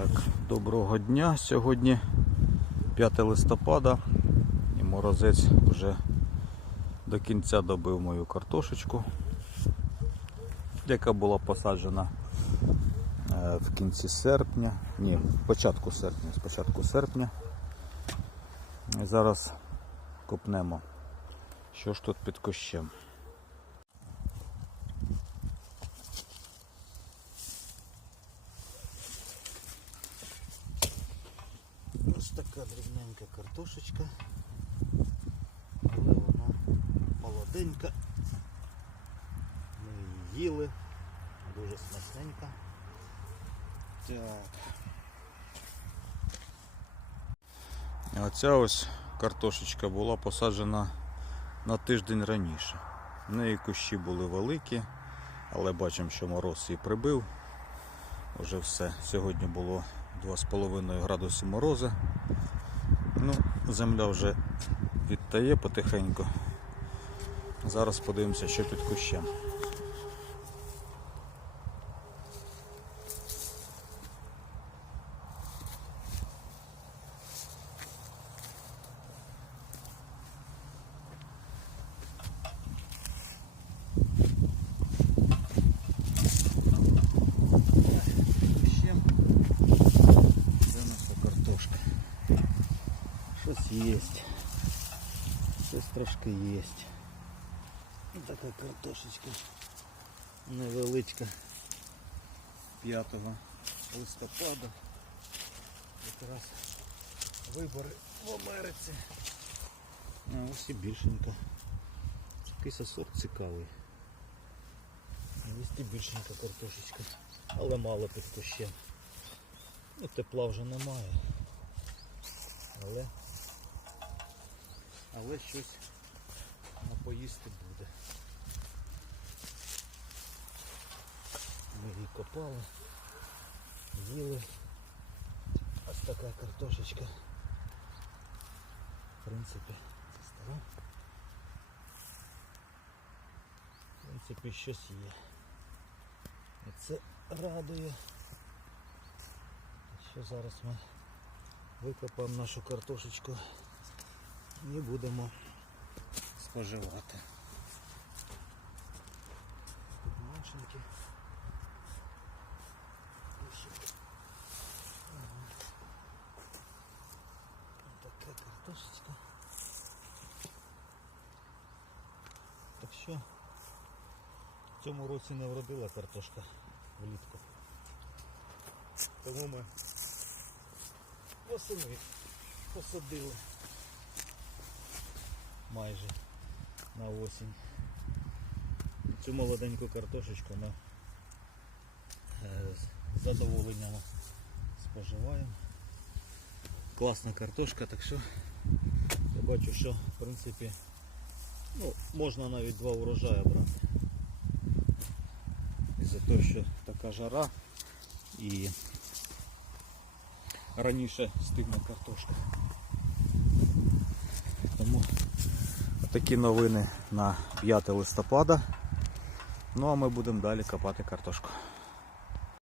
Так, доброго дня. Сьогодні 5 листопада і морозець вже до кінця добив мою картошечку, яка була посаджена е, в кінці серпня, ні, початку серпня, з початку серпня. І зараз копнемо, що ж тут під кущем. Ось така дрібненька картошечка. Але вона молоденька. Ми її їли. Дуже смачненька. Так. Оця ось картошечка була посаджена на тиждень раніше. В неї кущі були великі, але бачимо, що мороз її прибив. Уже все. Сьогодні було 2,5 градуси мороза. Ну, земля вже відтає потихеньку. Зараз подивимося, що під кущем. Це наша картошка. Щось є. Щось трошки є. Така картошечка невеличка 5 листопада. Якраз вибори в Америці. А ось і більшенька. Якийсь сорт цікавий. Ось і більшенька картошечка. Але мало під кущем. Ну, тепла вже немає. Але але щось на поїсти буде. Ми її копали, їли. Ось така картошечка. В принципі, це стара. В принципі, щось є. І це радує. Що зараз ми викопаємо нашу картошечку і будемо споживати. Тут. Ага. Така картошечка. Так що в цьому році не вродила картошка влітку. Тому ми восени посадили майже на осінь. Цю молоденьку картошечку ми е, з задоволенням споживаємо. Класна картошка, так що я бачу, що в принципі ну, можна навіть два урожая брати. Із-за того, що така жара і раніше стигне картошка. Тому такі новини на 5 листопада. Ну а ми будемо далі копати картошку.